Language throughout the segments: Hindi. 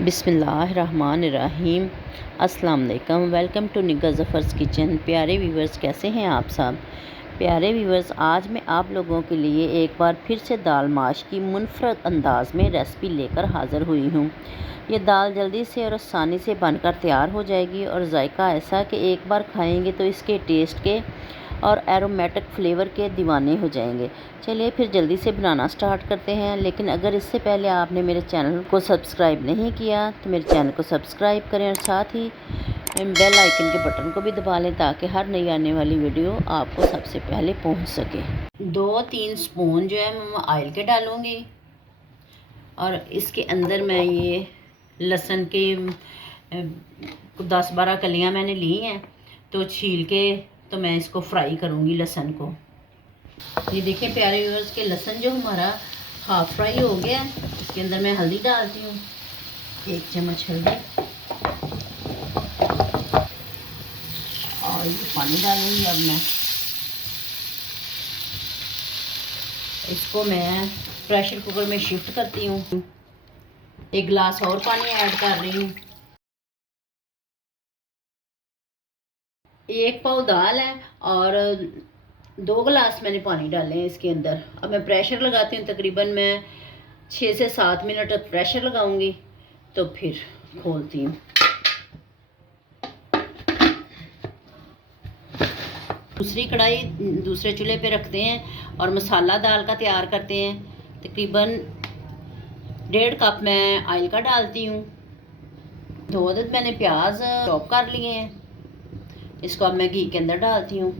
बिस्मिल्लाहिर्रहमानिर्रहीम। अस्सलाम वालेकुम। Welcome to Nigah Zafar's kitchen. प्यारे व्यूवर्स, कैसे हैं आप सब? प्यारे व्यूवर्स, आज मैं आप लोगों के लिए एक बार फिर से दाल माश की मुनफ़रद अंदाज़ में रेसिपी लेकर हाज़िर हुई हूँ। ये दाल जल्दी से और आसानी से बनकर तैयार हो जाएगी और जायका ऐसा कि एक बार खाएंगे तो इसके टेस्ट के और एरोमेटिक फ्लेवर के दीवाने हो जाएंगे। चलिए फिर जल्दी से बनाना स्टार्ट करते हैं। लेकिन अगर इससे पहले आपने मेरे चैनल को सब्सक्राइब नहीं किया तो मेरे चैनल को सब्सक्राइब करें और साथ ही बेल आइकन के बटन को भी दबा लें ताकि हर नई आने वाली वीडियो आपको सबसे पहले पहुंच सके। 2-3 स्पून जो है मैं ऑयल के डालूँगी और इसके अंदर मैं ये लहसुन के 10-12 कलियाँ मैंने ली हैं, तो छील के तो मैं इसको फ्राई करूँगी लहसुन को। ये देखिए प्यारे व्यूअर्स के लहसुन जो हमारा हाफ फ्राई हो गया है, इसके अंदर मैं हल्दी डालती हूँ, 1 चम्मच हल्दी, और ये पानी डालूँगी। अब मैं इसको प्रेशर कुकर में शिफ्ट करती हूँ। 1 गिलास और पानी ऐड कर रही हूँ। 1 पाव दाल है और 2 गिलास मैंने पानी डाले हैं इसके अंदर। अब मैं प्रेशर लगाती हूँ, तकरीबन मैं 6 से 7 मिनट तक प्रेशर लगाऊंगी, तो फिर खोलती हूँ। दूसरी कढ़ाई दूसरे चूल्हे पे रखते हैं और मसाला दाल का तैयार करते हैं। तकरीबन 1.5 कप मैं ऑयल का डालती हूँ। 2 अदद मैंने प्याज चॉप कर लिए हैं, इसको अब मैं घी के अंदर डालती हूँ।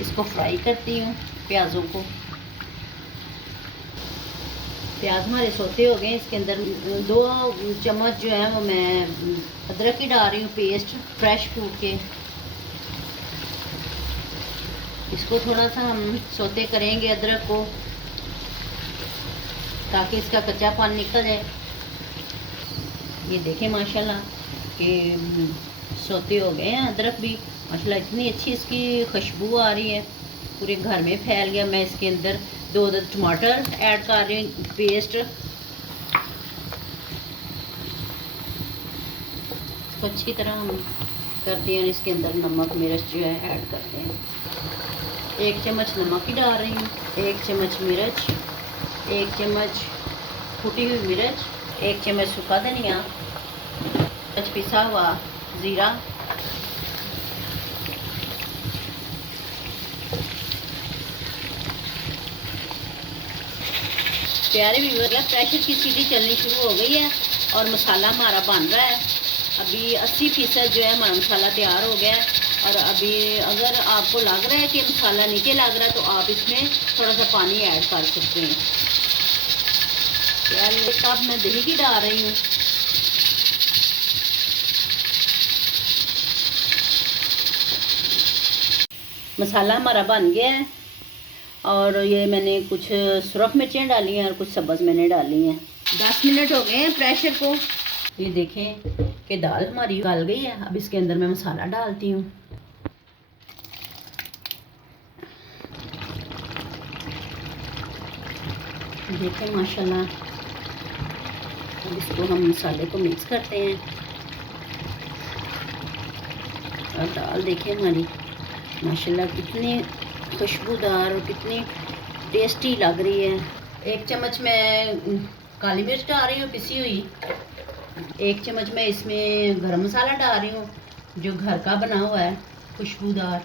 इसको फ्राई करती हूँ प्याज़ों को। प्याज हमारे सोते हो गए। इसके अंदर 2 चम्मच जो है वो मैं अदरक की डाल रही हूँ, पेस्ट फ्रेश कूट के। इसको थोड़ा सा हम सोते करेंगे अदरक को, ताकि इसका कच्चापन निकल जाए। ये देखें माशाल्लाह कि सोते हो गए हैं अदरक भी। माशाल्लाह इतनी अच्छी इसकी खुशबू आ रही है, पूरे घर में फैल गया। मैं इसके अंदर 2 अदद टमाटर ऐड कर रही हूँ, पेस्ट। अच्छी तरह हम करते हैं। इसके अंदर नमक मिर्च जो है ऐड करते हैं। 1 चम्मच नमक ही डाल रही हूँ, 1 चम्मच मिर्च, 1 चम्मच कुटी हुई मिर्च, 1 चम्मच सूखा धनिया, पिसा हुआ ज़ीरा, प्यारे व्यूअर, प्रेशर की सीटी चलनी शुरू हो गई है और मसाला हमारा बन रहा है। अभी 80% जो है हमारा मसाला तैयार हो गया है। और अभी अगर आपको लग रहा है कि मसाला नीचे लग रहा है तो आप इसमें थोड़ा सा पानी ऐड कर सकते हैं। यार 1 कप मैं दही की डाल रही हूँ। मसाला हमारा बन गया है और ये मैंने कुछ सुरख मिर्चें डाली हैं और कुछ सब्ज़ मैंने डाली हैं। 10 मिनट हो गए हैं प्रेशर को। ये देखें कि दाल हमारी गल गई है। अब इसके अंदर मैं मसाला डालती हूँ। देखें माशाल्लाह, अब इसको हम मसाले को मिक्स करते हैं। और दाल देखें हमारी माशाल्लाह कितनी खुशबूदार और कितनी टेस्टी लग रही है। 1 चम्मच मैं काली मिर्च डाल रही हूँ पिसी हुई। 1 चम्मच मैं इसमें गरम मसाला डाल रही हूँ जो घर का बना हुआ है, खुशबूदार।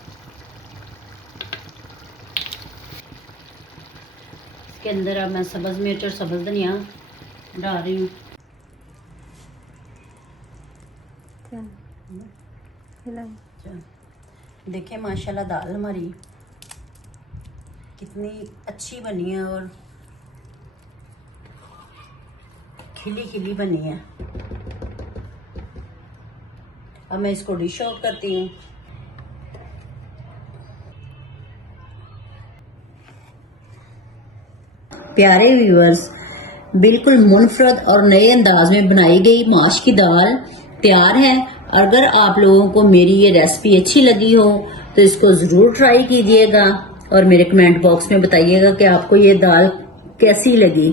इसके अंदर अब मैं सब्ज़ मिर्च और सब्ज़ धनिया डाल रही हूँ। देखिए माशाल्लाह दाल हमारी कितनी अच्छी बनी है और खिली खिली बनी है। अब मैं इसको डिश आउट करती हूँ। प्यारे व्यूअर्स, बिल्कुल मुनफरद और नए अंदाज में बनाई गई माश की दाल तैयार है। अगर आप लोगों को मेरी ये रेसिपी अच्छी लगी हो तो इसको ज़रूर ट्राई कीजिएगा और मेरे कमेंट बॉक्स में बताइएगा कि आपको ये दाल कैसी लगी।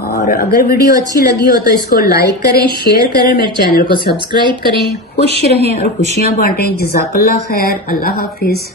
और अगर वीडियो अच्छी लगी हो तो इसको लाइक करें, शेयर करें, मेरे चैनल को सब्सक्राइब करें। खुश रहें और खुशियां बांटें। जज़ाकल्लाह खैर। अल्लाह हाफिज़।